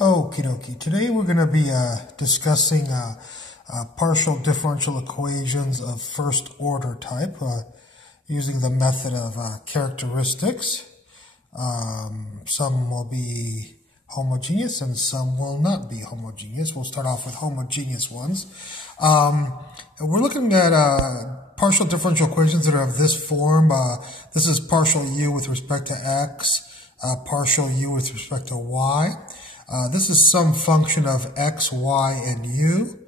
Okie dokie. Today we're going to be discussing partial differential equations of first order type using the method of characteristics. Some will be homogeneous and some will not be homogeneous. We'll start off with homogeneous ones. We're looking at partial differential equations that are of this form. This is partial u with respect to x, partial u with respect to y. This is some function of x, y, and u.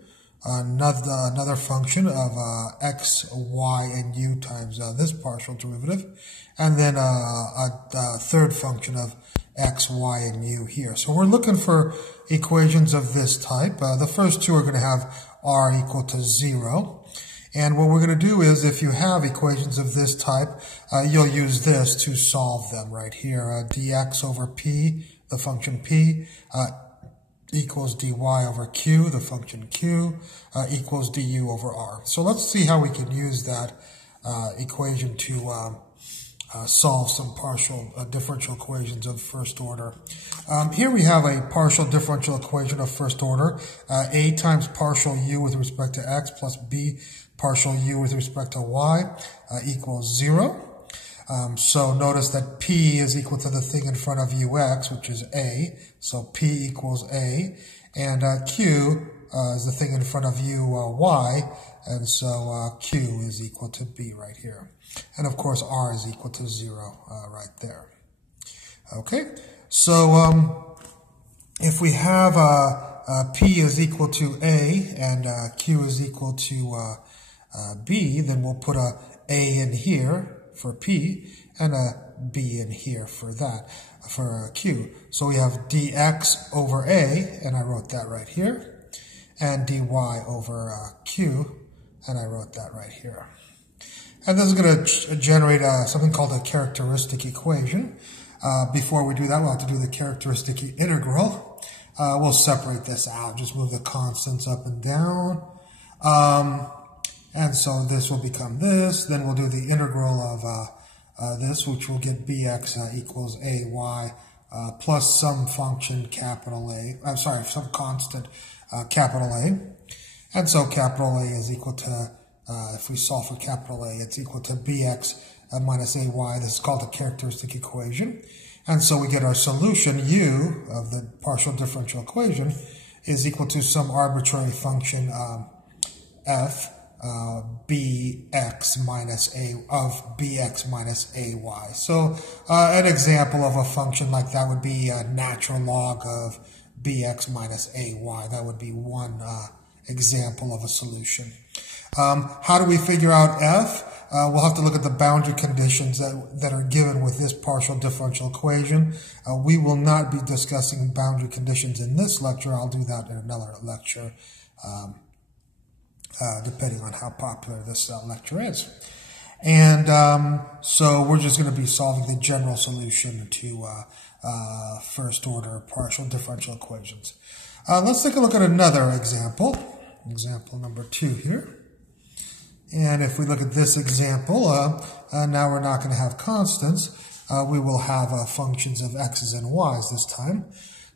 Another function of x, y, and u times this partial derivative. And then a third function of x, y, and u here. So we're looking for equations of this type. The first two are going to have r equal to 0. And what we're going to do is, if you have equations of this type, you'll use this to solve them right here. Dx over p, the function p, equals dy over q, the function q, equals du over r. So let's see how we can use that equation to solve some partial differential equations of first order. Here we have a partial differential equation of first order. A times partial u with respect to x plus b partial u with respect to y equals 0. So notice that p is equal to the thing in front of ux, which is a. So p equals a. And q is the thing in front of y. And so q is equal to b right here. And of course r is equal to 0 right there. Okay, so if we have p is equal to a and q is equal to b, then we'll put a in here for p and a b in here for that, for q. So we have dx over a, and I wrote that right here, and dy over q, and I wrote that right here. And this is going to generate something called a characteristic equation. Before we do that, we'll have to do the characteristic integral. We'll separate this out, just move the constants up and down. And so this will become this. Then we'll do the integral of this, which will get bx equals ay plus some function capital A. Some constant capital A. And so capital A is equal to, if we solve for capital A, it's equal to bx minus ay. This is called a characteristic equation. And so we get our solution, u, of the partial differential equation, is equal to some arbitrary function f bx minus a of bx minus ay. So an example of a function like that would be a natural log of bx minus ay. That would be one example of a solution. How do we figure out f? We'll have to look at the boundary conditions that are given with this partial differential equation. We will not be discussing boundary conditions in this lecture. I'll do that in another lecture, depending on how popular this lecture is. And so we're just going to be solving the general solution to first order partial differential equations. Let's take a look at another example. Example number 2 here. And if we look at this example, now we're not going to have constants. We will have functions of x's and y's this time.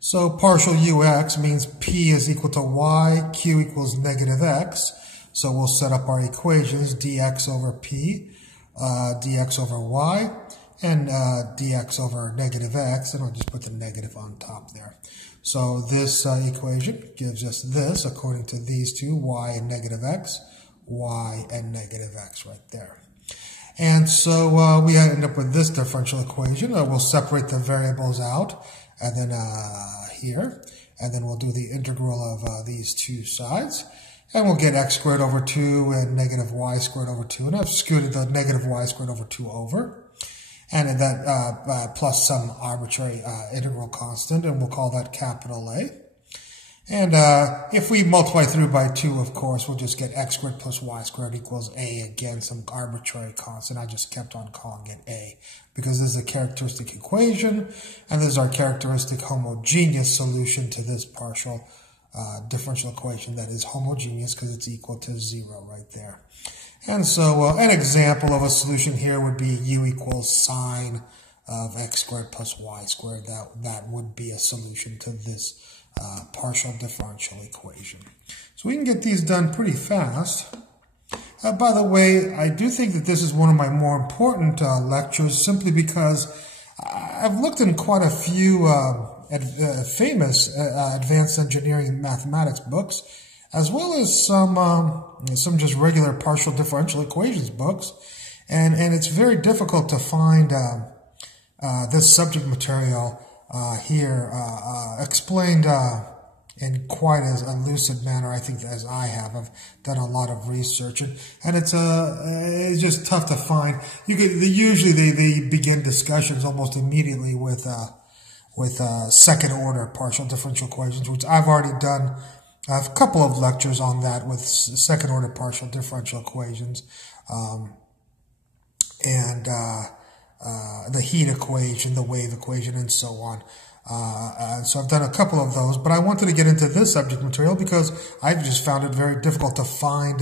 So partial ux means p is equal to y, q equals negative x. So we'll set up our equations, dx over p, dx over y, and dx over negative x, and I'll just put the negative on top there. So this equation gives us this, according to these two, y and negative x, y and negative x right there. And so we end up with this differential equation. We'll separate the variables out, and then here, and then we'll do the integral of these two sides. And we'll get x squared over 2 and negative y squared over 2. And I've scooted the negative y squared over 2 over. And that plus some arbitrary integral constant, and we'll call that capital A. And if we multiply through by 2, of course, we'll just get x squared plus y squared equals a. Again, some arbitrary constant. I just kept on calling it a because this is a characteristic equation, and this is our characteristic homogeneous solution to this partial differential equation that is homogeneous because it's equal to 0 right there. And so an example of a solution here would be u equals sine of x squared plus y squared. That would be a solution to this partial differential equation. So we can get these done pretty fast. By the way, I do think that this is one of my more important lectures simply because I've looked in quite a few famous advanced engineering mathematics books, as well as some just regular partial differential equations books, and it's very difficult to find this subject material here explained in quite as a lucid manner, I think, as I have. I've done a lot of research, and it's just tough to find. Usually they begin discussions almost immediately with second order partial differential equations, which I've already done a couple of lectures on that with second order partial differential equations, and the heat equation, the wave equation, and so on. So I've done a couple of those, but I wanted to get into this subject material because I've just found it very difficult to find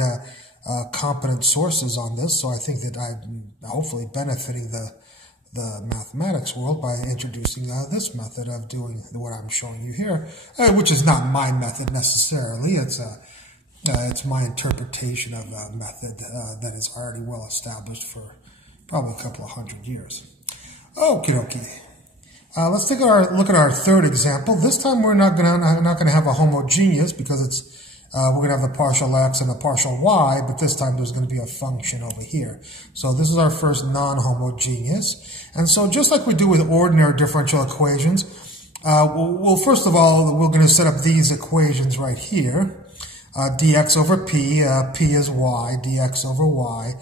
competent sources on this. So I think that I'm hopefully benefiting the mathematics world by introducing this method of doing what I'm showing you here, which is not my method necessarily. It's my interpretation of a method that is already well established for probably a couple of 100 years. Okie dokie. Let's take a look at our third example. This time we're not gonna have a homogeneous because we're gonna have the partial x and the partial y, but this time there's gonna be a function over here. So this is our first non-homogeneous. And so just like we do with ordinary differential equations, well, first of all, we're gonna set up these equations right here. Dx over p, p is y, dx over y,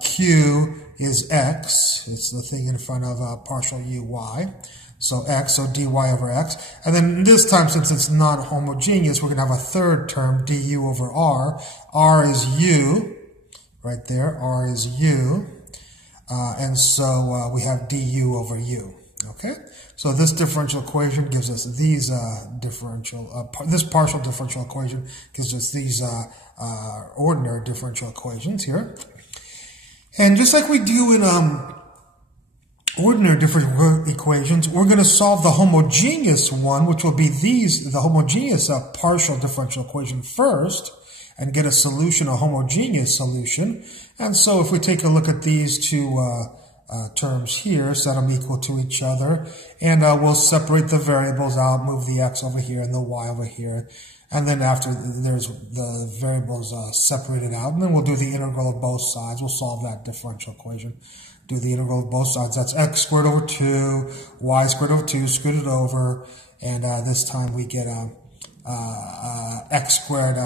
q is x, it's the thing in front of partial uy. So x, so dy over x. And then this time, since it's not homogeneous, we're going to have a third term, du over r. R is u, right there. R is u. And so we have du over u. Okay? So this differential equation gives us these this partial differential equation gives us these ordinary differential equations here. And just like we do in ordinary differential equations, we're going to solve the homogeneous one, which will be the homogeneous partial differential equation first, and get a solution, a homogeneous solution. And so if we take a look at these two terms here, set them equal to each other, and we'll separate the variables out, move the x over here and the y over here. And then after there's the variables separated out, and then we'll do the integral of both sides. We'll solve that differential equation. Do the integral of both sides. That's x squared over 2, y squared over 2, scoot it over, and this time we get x squared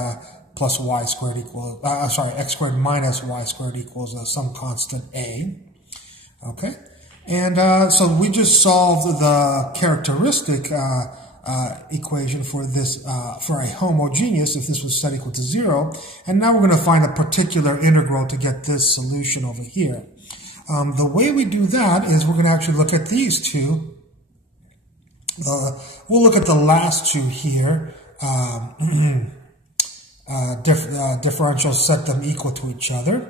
plus y squared equals, x squared minus y squared equals some constant a. Okay? And so we just solved the characteristic equation for this, for a homogeneous, if this was set equal to 0. And now we're going to find a particular integral to get this solution over here. The way we do that is we're going to actually look at these two. We'll look at the last two here. Differentials, set them equal to each other.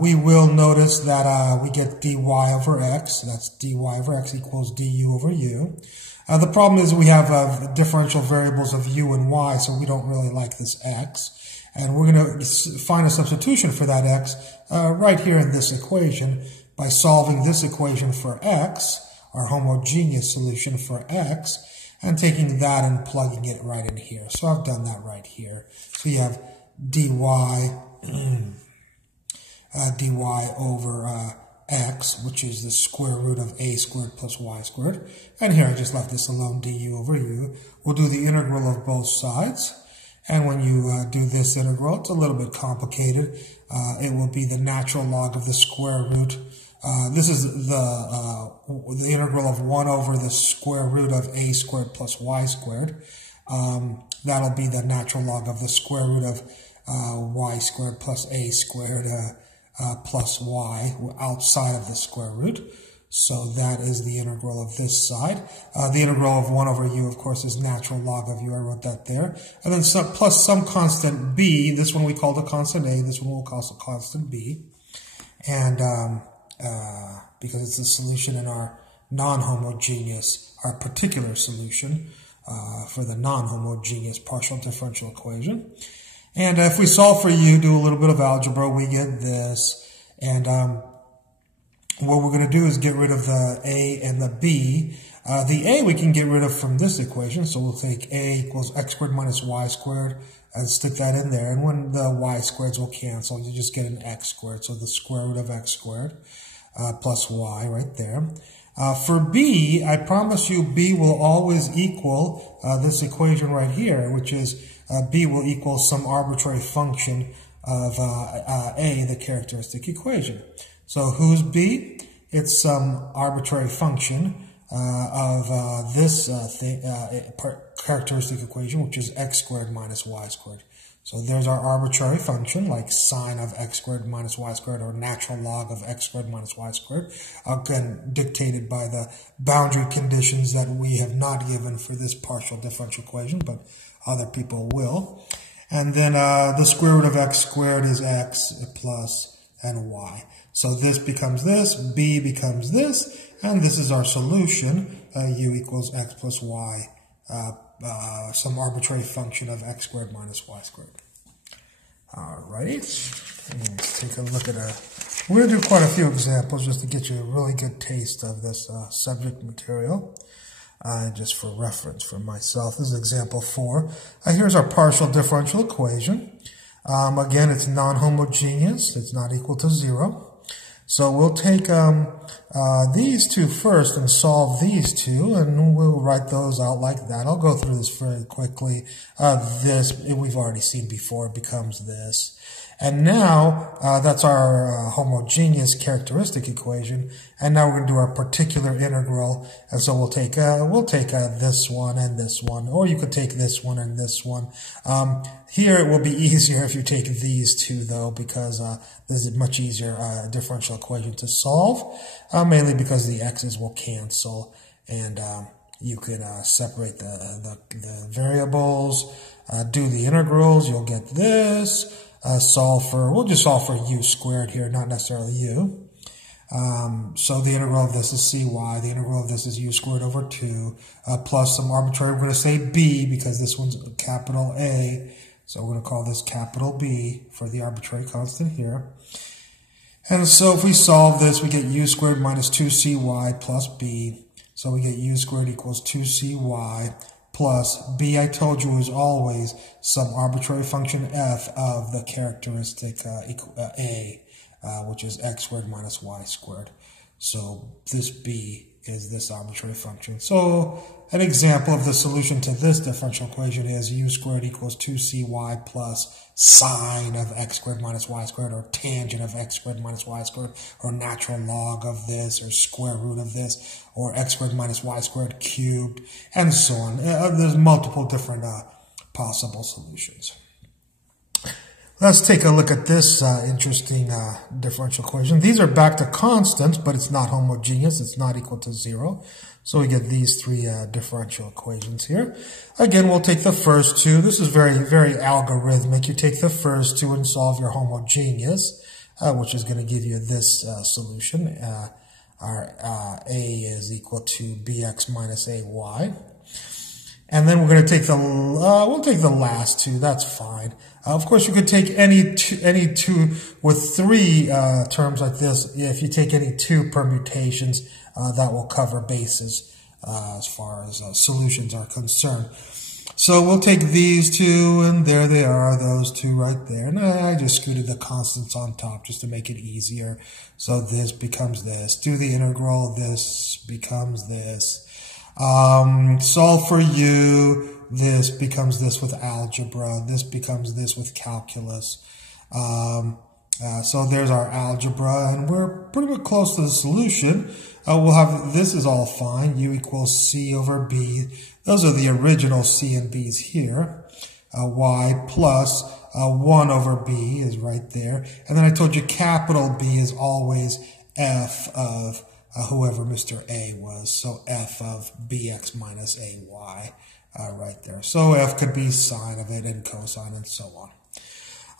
We will notice that we get dy over x. That's dy over x equals du over u. The problem is we have differential variables of u and y, so we don't really like this x. And we're going to find a substitution for that x right here in this equation by solving this equation for x, our homogeneous solution for x, and taking that and plugging it right in here. So I've done that right here. So you have dy, dy over x, which is the square root of a squared plus y squared. And here I just left this alone, du over u. We'll do the integral of both sides. And when you do this integral, it's a little bit complicated. It will be the natural log of the square root. This is the integral of 1 over the square root of a squared plus y squared. That'll be the natural log of the square root of y squared plus a squared plus y outside of the square root. So that is the integral of this side. The integral of 1 over u, of course, is natural log of u. I wrote that there. And then plus some constant b. This one we called a constant a. This one we'll call a constant b. And because it's the solution in our non-homogeneous, our particular solution for the non-homogeneous partial differential equation. And if we solve for u, do a little bit of algebra, we get this. And what we're going to do is get rid of the a and the b. The a we can get rid of from this equation, so we'll take a equals x squared minus y squared and stick that in there. And when the y squareds will cancel, you just get an x squared, so the square root of x squared plus y right there. For b, I promise you b will always equal this equation right here, which is b will equal some arbitrary function of a, the characteristic equation. So who's b? It's some arbitrary function of this characteristic equation, which is x squared minus y squared. So there's our arbitrary function, like sine of x squared minus y squared, or natural log of x squared minus y squared, again dictated by the boundary conditions that we have not given for this partial differential equation, but other people will. And then the square root of x squared is x plus and y. So this becomes this, b becomes this, and this is our solution. U equals x plus y, some arbitrary function of x squared minus y squared. Alrighty, let's take a look at we're going to do quite a few examples just to get you a really good taste of this subject material. Just for reference for myself, this is example 4. Here's our partial differential equation. Again, it's non-homogeneous. It's not equal to 0. So we'll take these two first and solve these two, and we'll write those out like that. I'll go through this very quickly. This, we've already seen before, becomes this. And now, that's our homogeneous characteristic equation. And now we're going to do our particular integral. And so we'll take this one and this one, or you could take this one and this one. Here it will be easier if you take these two, though, because this is a much easier differential equation to solve, mainly because the x's will cancel, and you can separate the variables, do the integrals. You'll get this. We'll just solve for u squared here, not necessarily u. So the integral of this is cy, the integral of this is u squared over 2, plus some arbitrary, we're going to say b, because this one's capital A, so we're going to call this capital B for the arbitrary constant here. And so if we solve this, we get u squared minus 2cy plus b, so we get u squared equals 2cy plus b, I told you, is always some arbitrary function f of the characteristic a, which is x squared minus y squared. So this b is this arbitrary function. So an example of the solution to this differential equation is u squared equals 2cy plus sine of x squared minus y squared, or tangent of x squared minus y squared, or natural log of this, or square root of this, or x squared minus y squared cubed, and so on. There's multiple different possible solutions. Let's take a look at this interesting differential equation. These are back to constants, but it's not homogeneous. It's not equal to 0. So we get these three differential equations here. Again, we'll take the first two. This is very, very algorithmic. You take the first two and solve your homogeneous, which is going to give you this solution. Our a is equal to bx minus ay. And then we're going to take we'll take the last two. That's fine. Of course, you could take any two with three terms like this. If you take any two permutations, that will cover bases as far as solutions are concerned. So we'll take these two, and there they are, those two right there. And I just scooted the constants on top just to make it easier. So this becomes this. Do the integral. This becomes this. Solve for u. This becomes this with algebra. This becomes this with calculus. So there's our algebra, and we're pretty much close to the solution. We'll have, this is all fine. U equals c over b. Those are the original c and b's here. Y plus 1 over b is right there. And then I told you capital B is always f of whoever Mr. A was. So f of bx minus ay right there. So f could be sine of it and cosine and so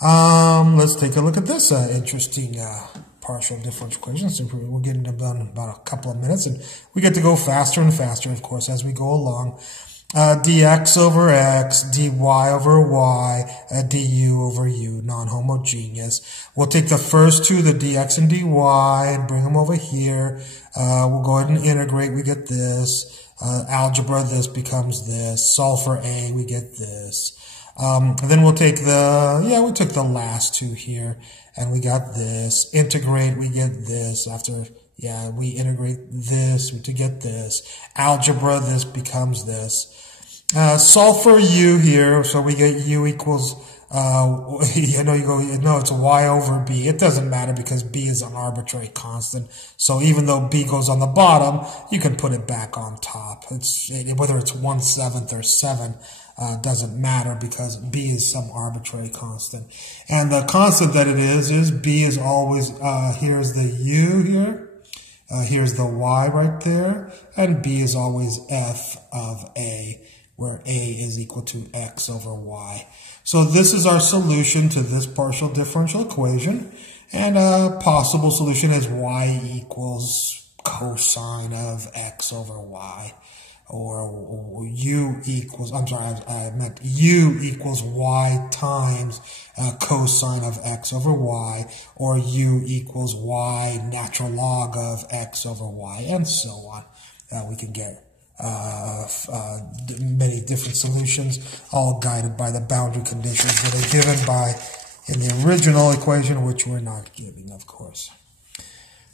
on. Let's take a look at this interesting partial differential equation. So we're getting done in about a couple of minutes, and we get to go faster and faster, of course, as we go along. dx over x, dy over y, du over u, non-homogeneous. We'll take the first two, the dx and dy, and bring them over here. We'll go ahead and integrate. We get this. Algebra, this becomes this. Solve for a, we get this. Then we'll take we took the last two here, and we got this. Integrate, we get this. After, we integrate this to get this. Algebra, this becomes this. Solve for u here, so we get u equals, it's y over b. It doesn't matter because b is an arbitrary constant. So even though b goes on the bottom, you can put it back on top. Whether it's 1/7 or 7, doesn't matter because b is some arbitrary constant. And the constant that it is b is always, here's the u here. Here's the y right there. And b is always f of a, where a is equal to x over y. So this is our solution to this partial differential equation. And a possible solution is y equals cosine of x over y. Or u equals, I meant u equals y times cosine of x over y. Or u equals y natural log of x over y. And so on. We can get many different solutions, all guided by the boundary conditions that are given in the original equation, which we're not giving, of course.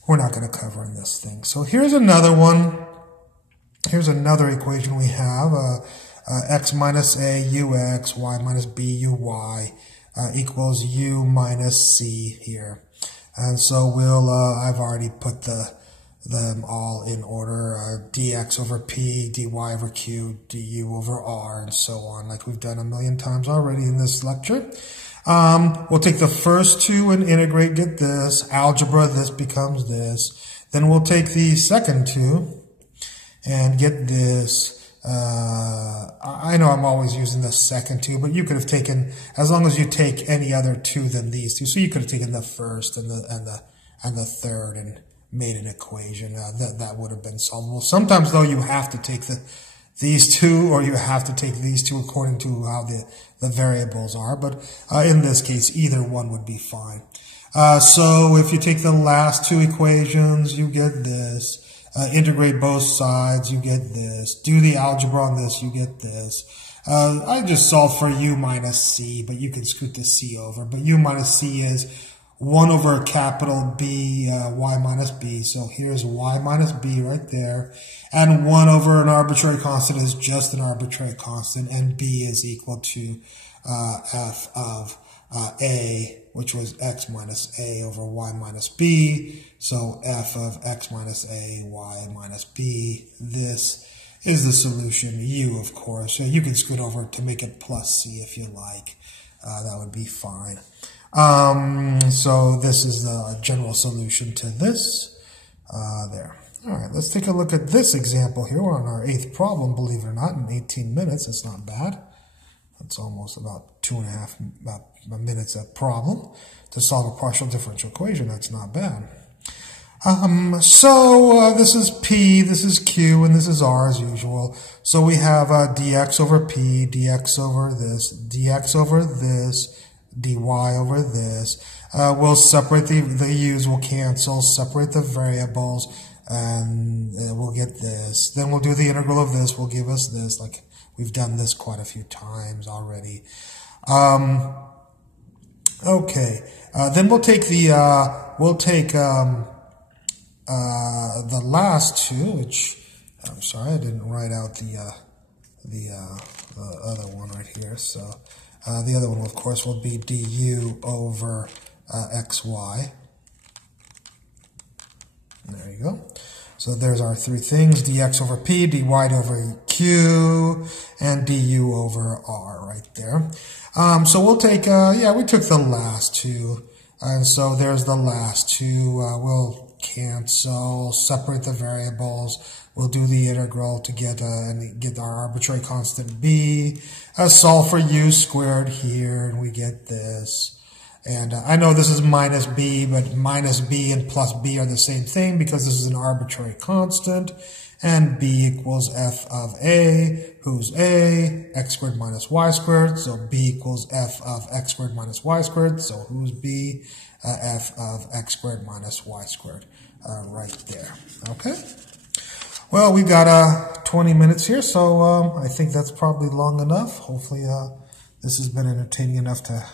We're not going to cover in this thing. So here's another one. Here's another equation we have, x minus a ux, y minus b uy equals u minus c here. And so I've already put them all in order, dx over p, dy over q, du over r, and so on, like we've done a million times already in this lecture. We'll take the first two and integrate, get this. Algebra, this becomes this. Then we'll take the second two and get this. I know I'm always using the second two, but you could have taken, as long as you take any other two than these two, so you could have taken the first and the third and made an equation that would have been solvable. Sometimes though you have to take these two, or you have to take these two according to how the variables are, but in this case either one would be fine. So if you take the last two equations, you get this. Integrate both sides, you get this. Do the algebra on this, you get this. I just solved for u minus c, but you can scoot the c over. But u minus c is 1 over capital B, y minus b. So here's y minus b right there. And 1 over an arbitrary constant is just an arbitrary constant. And b is equal to f of a, which was x minus a over y minus b. So f of x minus a, y minus b. This is the solution, u, of course. So you can scoot over to make it plus c if you like. That would be fine. So this is the general solution to this. There. All right, let's take a look at this example here. We're on our 8th problem, believe it or not, in 18 minutes. It's not bad. That's almost about 2.5 minutes a problem to solve a partial differential equation. That's not bad. This is P, this is Q, and this is R as usual. So we have dx over P, dx over this, dx over this, dy over this. We'll separate the u's, we'll cancel, separate the variables, and we'll get this. Then we'll do the integral of this, will give us this, like we've done this quite a few times already. Okay, then we'll take the last two, which, I'm sorry, I didn't write out the other one right here. So the other one, of course, will be du over xy. There you go. So there's our three things, dx over p, dy over q, and du over r right there. So we'll take, we took the last two. And so there's the last two. We'll cancel, separate the variables. We'll do the integral to get our arbitrary constant b. Solve for u squared here, and we get this. And I know this is minus b, but minus b and plus b are the same thing because this is an arbitrary constant. And b equals f of a, who's a, x squared minus y squared. So b equals f of x squared minus y squared. So who's b? F of x squared minus y squared. Right there. Okay. Well, we got 20 minutes here, so I think that's probably long enough. Hopefully this has been entertaining enough to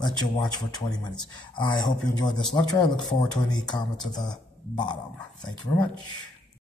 let you watch for 20 minutes. I hope you enjoyed this lecture. I look forward to any comments at the bottom. Thank you very much.